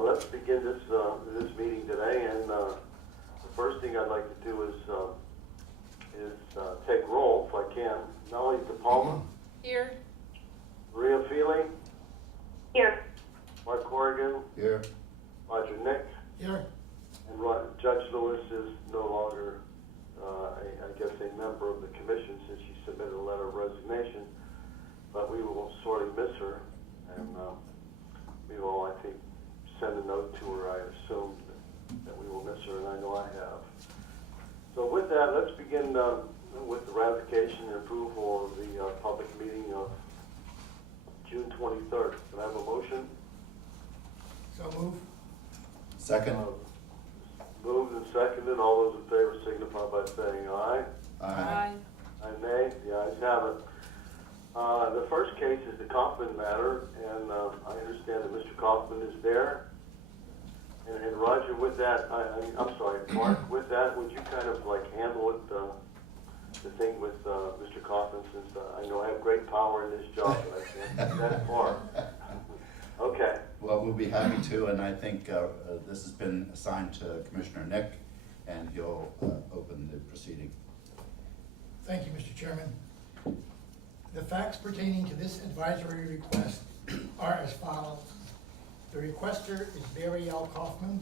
Let's begin this meeting today, and the first thing I'd like to do is take roll, if I can. Melanie DePalma. Here. Maria Feely. Here. Mark Corrigan. Here. Roger Nick. Here. And Judge Lewis is no longer, I guess, a member of the commission since she submitted a letter of resignation. But we will sorely miss her, and we will, I think, send a note to her. I assume that we will miss her, and I know I have. So with that, let's begin with the ratification and approval of the public meeting of June 23rd. Can I have a motion? So move. Second. Moved and seconded. All those in favor signify by saying aye. Aye. Aye, nay. The ayes have it. The first case is the Kaufman matter, and I understand that Mr. Kaufman is there. And Roger, with that, I'm sorry, Mark, with that, would you kind of like handle it, the thing with Mr. Kaufman, since I know I have great power in this job, but I can't get that far. Okay. Well, we'll be happy to, and I think this has been assigned to Commissioner Nick, and he'll open the proceeding. Thank you, Mr. Chairman. The facts pertaining to this advisory request are as follows. The requester is Barry L. Kaufman.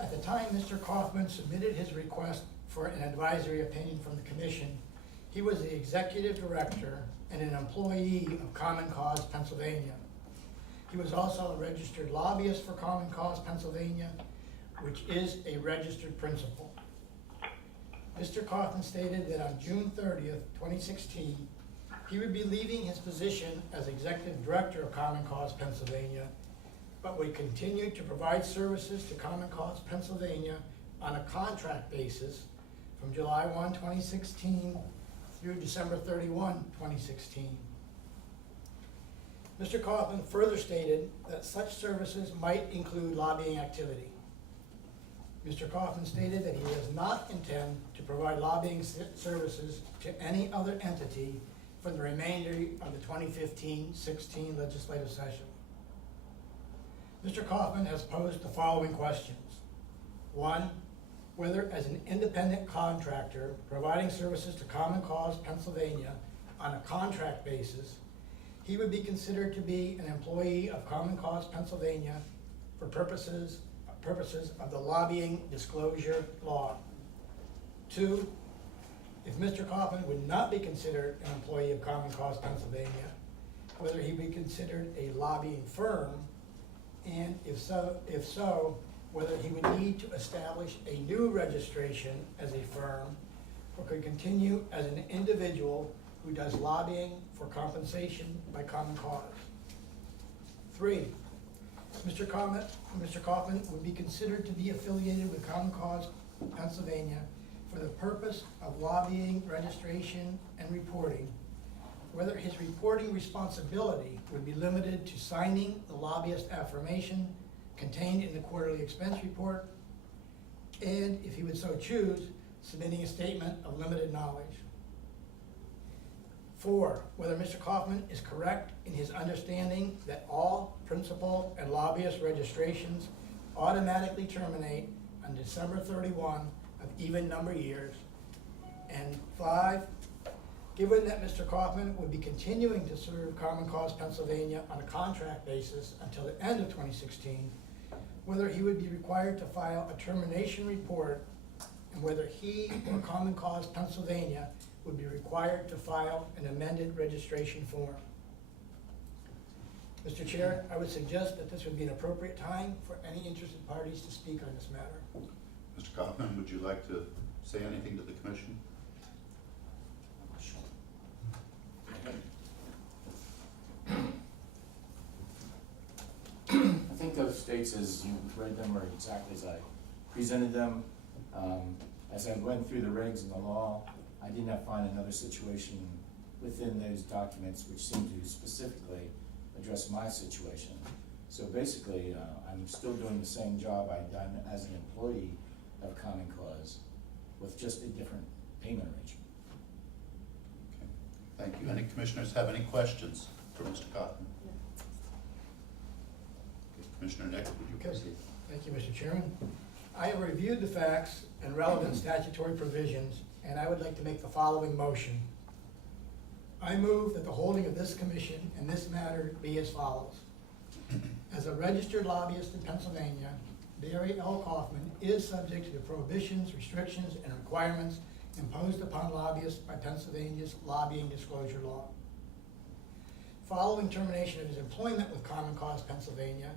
At the time Mr. Kaufman submitted his request for an advisory opinion from the commission, he was the executive director and an employee of Common Cause Pennsylvania. He was also a registered lobbyist for Common Cause Pennsylvania, which is a registered principal. Mr. Kaufman stated that on June 30th, 2016, he would be leaving his position as executive director of Common Cause Pennsylvania, but would continue to provide services to Common Cause Pennsylvania on a contract basis from July 1, 2016 through December 31, 2016. Mr. Kaufman further stated that such services might include lobbying activity. Mr. Kaufman stated that he does not intend to provide lobbying services to any other entity for the remainder of the 2015-16 legislative session. Mr. Kaufman has posed the following questions. 1, whether as an independent contractor providing services to Common Cause Pennsylvania on a contract basis, he would be considered to be an employee of Common Cause Pennsylvania for purposes of the lobbying disclosure law. 2, if Mr. Kaufman would not be considered an employee of Common Cause Pennsylvania, whether he be considered a lobbying firm, and if so, whether he would need to establish a new registration as a firm or could continue as an individual who does lobbying for compensation by Common Cause. 3, Mr. Kaufman would be considered to be affiliated with Common Cause Pennsylvania for the purpose of lobbying, registration, and reporting, whether his reporting responsibility would be limited to signing the lobbyist affirmation contained in the quarterly expense report, and if he would so choose, submitting a statement of limited knowledge. 4, whether Mr. Kaufman is correct in his understanding that all principal and lobbyist registrations automatically terminate on December 31 of even number years. And 5, given that Mr. Kaufman would be continuing to serve Common Cause Pennsylvania on a contract basis until the end of 2016, whether he would be required to file a termination report and whether he or Common Cause Pennsylvania would be required to file an amended registration form. Mr. Chair, I would suggest that this would be an appropriate time for any interested parties to speak on this matter. Mr. Kaufman, would you like to say anything to the commission? I think those states, as you read them, are exactly as I presented them. As I went through the regs and the law, I did not find another situation within those documents which seemed to specifically address my situation. So basically, I'm still doing the same job I'd done as an employee of Common Cause with just a different payment arrangement. Okay. Thank you. Any commissioners have any questions for Mr. Kaufman? Commissioner Nick, would you Okay. proceed? Thank you, Mr. Chairman. I have reviewed the facts and relevant statutory provisions, and I would like to make the following motion. I move that the holding of this commission in this matter be as follows. As a registered lobbyist in Pennsylvania, Barry L. Kaufman is subject to the prohibitions, restrictions, and requirements imposed upon lobbyists by Pennsylvania's lobbying disclosure law. Following termination of his employment with Common Cause Pennsylvania,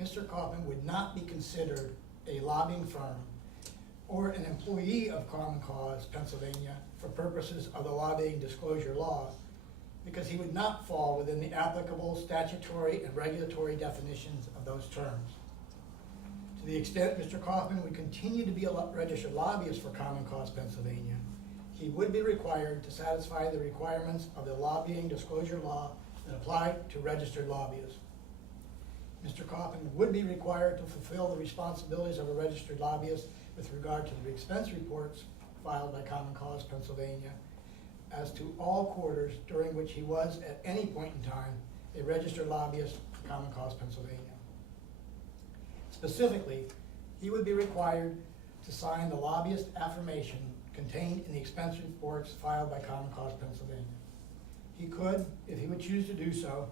Mr. Kaufman would not be considered a lobbying firm or an employee of Common Cause Pennsylvania for purposes of the lobbying disclosure law, because he would not fall within the applicable statutory and regulatory definitions of those terms. To the extent Mr. Kaufman would continue to be a registered lobbyist for Common Cause Pennsylvania, he would be required to satisfy the requirements of the lobbying disclosure law that apply to registered lobbyists. Mr. Kaufman would be required to fulfill the responsibilities of a registered lobbyist with regard to the expense reports filed by Common Cause Pennsylvania as to all quarters during which he was at any point in time a registered lobbyist for Common Cause Pennsylvania. Specifically, he would be required to sign the lobbyist affirmation contained in the expense reports filed by Common Cause Pennsylvania. He could, if he would choose to do so,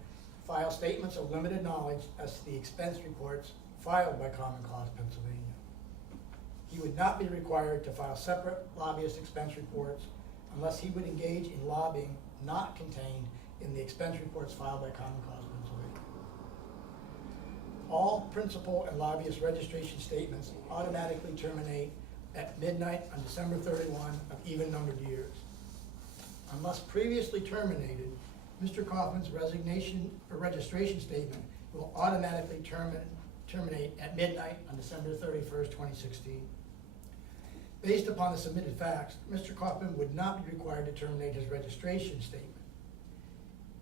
file statements of limited knowledge as to the expense reports filed by Common Cause Pennsylvania. He would not be required to file separate lobbyist expense reports unless he would engage in lobbying not contained in the expense reports filed by Common Cause Pennsylvania. All principal and lobbyist registration statements automatically terminate at midnight on December 31 of even-numbered years. Unless previously terminated, Mr. Kaufman's resignation or registration statement will automatically terminate at midnight on December 31st, 2016. Based upon the submitted facts, Mr. Kaufman would not be required to terminate his registration statement.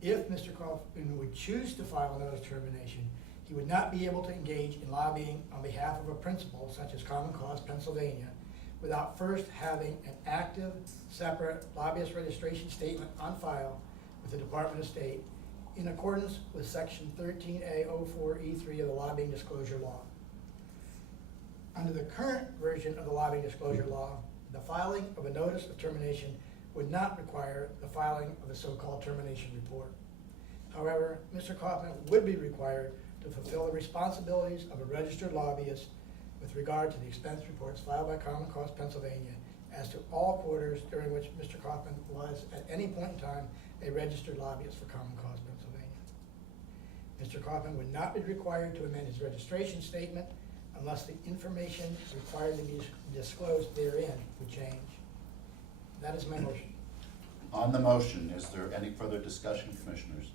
If Mr. Kaufman would choose to file another termination, he would not be able to engage in lobbying on behalf of a principal such as Common Cause Pennsylvania without first having an active, separate lobbyist registration statement on file with the Department of State in accordance with Section 13A04E3 of the Lobbying Disclosure Law. Under the current version of the Lobbying Disclosure Law, the filing of a notice of termination would not require the filing of the so-called termination report. However, Mr. Kaufman would be required to fulfill the responsibilities of a registered lobbyist with regard to the expense reports filed by Common Cause Pennsylvania as to all quarters during which Mr. Kaufman was at any point in time a registered lobbyist for Common Cause Pennsylvania. Mr. Kaufman would not be required to amend his registration statement unless the information required to be disclosed therein would change. That is my motion. On the motion, is there any further discussion, commissioners?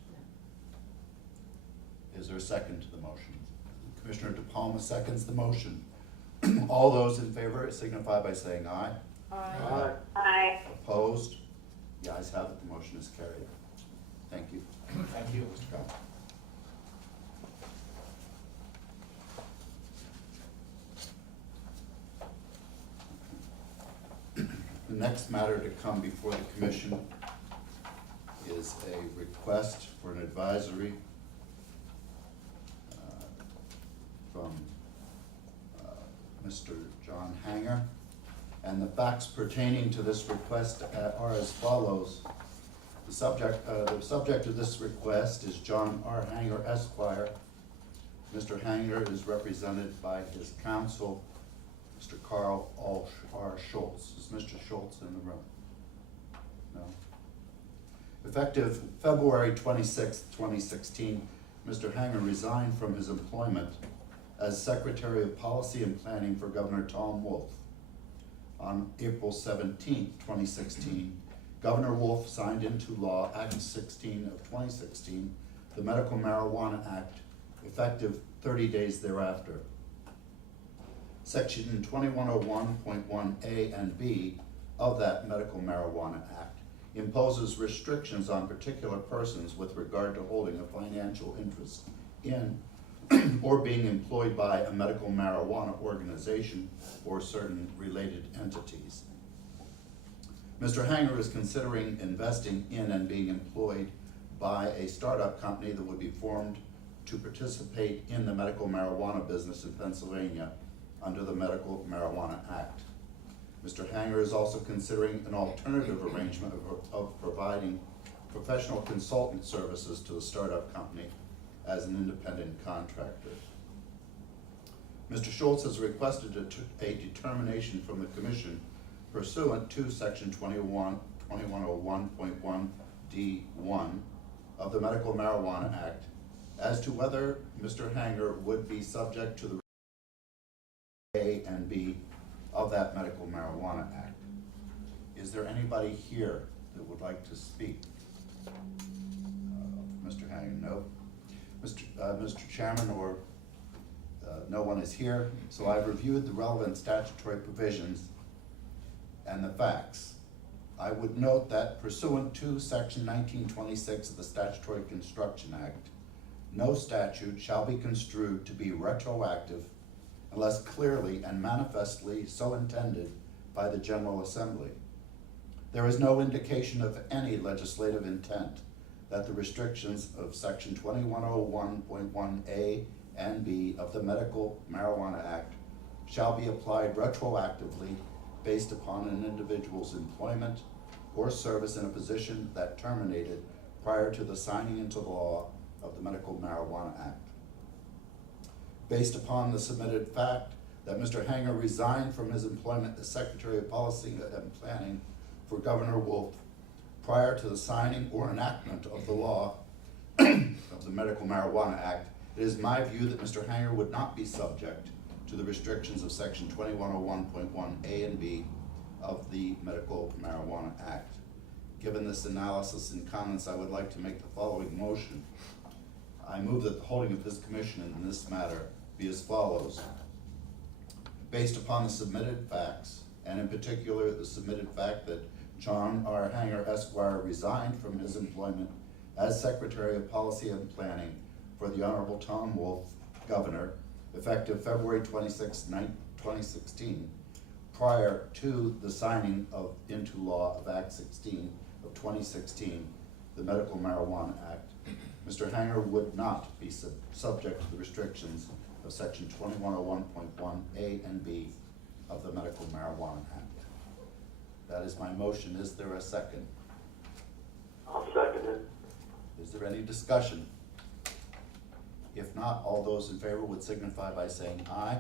Is there a second to the motion? Commissioner DePalma seconds the motion. All those in favor signify by saying aye. Aye. Aye. Opposed? The ayes have it, the motion is carried. Thank you. Thank you. Mr. Cobb. The next matter to come before the commission is a request for an advisory from Mr. John Hanger. And the facts pertaining to this request are as follows. The subject of this request is John R. Hanger Esquire. Mr. Hanger is represented by his counsel, Mr. Carl R. Schultz. Is Mr. Schultz in the room? No? Effective February 26, 2016, Mr. Hanger resigned from his employment as Secretary of Policy and Planning for Governor Tom Wolf. On April 17, 2016, Governor Wolf signed into law Act 16 of 2016, the Medical Marijuana Act, effective 30 days thereafter. Section 2101.1A and B of that Medical Marijuana Act imposes restrictions on particular persons with regard to holding a financial interest in or being employed by a medical marijuana organization or certain related entities. Mr. Hanger is considering investing in and being employed by a startup company that would be formed to participate in the medical marijuana business in Pennsylvania under the Medical Marijuana Act. Mr. Hanger is also considering an alternative arrangement of providing professional consultant services to the startup company as an independent contractor. Mr. Schultz has requested a determination from the commission pursuant to section 2101.1 D1 of the Medical Marijuana Act as to whether Mr. Hanger would be subject to the A and B of that Medical Marijuana Act. Is there anybody here that would like to speak? Mr. Hanger, no. Mr. Chairman, or no one is here, so I've reviewed the relevant statutory provisions and the facts. I would note that pursuant to section 1926 of the Statutory Construction Act, no statute shall be construed to be retroactive unless clearly and manifestly so intended by the General Assembly. There is no indication of any legislative intent that the restrictions of section 2101.1A and B of the Medical Marijuana Act shall be applied retroactively based upon an individual's employment or service in a position that terminated prior to the signing into law of the Medical Marijuana Act. Based upon the submitted fact that Mr. Hanger resigned from his employment as Secretary of Policy and Planning for Governor Wolf prior to the signing or enactment of the law of the Medical Marijuana Act, it is my view that Mr. Hanger would not be subject to the restrictions of section 2101.1A and B of the Medical Marijuana Act. Given this analysis and comments, I would like to make the following motion. I move that the holding of this commission in this matter be as follows. Based upon the submitted facts, and in particular the submitted fact that John R. Hanger Esquire resigned from his employment as Secretary of Policy and Planning for the Honorable Tom Wolf, Governor, effective February 26, 2016, prior to the signing into law of Act 16 of 2016, the Medical Marijuana Act, Mr. Hanger would not be subject to the restrictions of section 2101.1A and B of the Medical Marijuana Act. That is my motion. Is there a second? I'll second it. Is there any discussion? If not, all those in favor would signify by saying aye.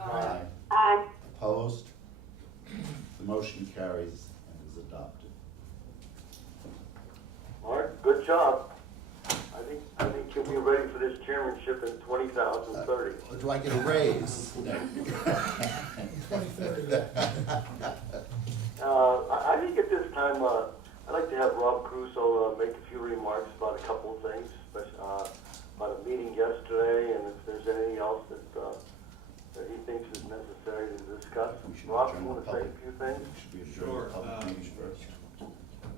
Aye. Aye. Opposed? The motion carries and is adopted. Mark, good job. I think you'll be ready for this chairmanship in 2030. Do I get a raise? 2030. I think at this time, I'd like to have Rob Crusoe make a few remarks about a couple of things, about a meeting yesterday, and if there's anything else that he thinks is necessary to discuss. We should Rob, adjourn you the want to say public- a few things? Should we adjourn Sure, the public meeting first?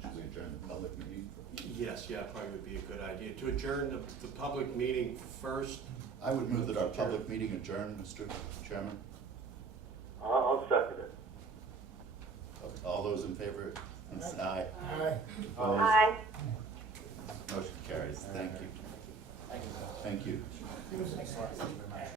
Should we adjourn the public meeting first? Yes, yeah, probably would be a good idea. To adjourn the public meeting first. I would move that our public meeting adjourn, Mr. Chairman. I'll second it. All those in favor, say aye. Aye. Opposed? Aye.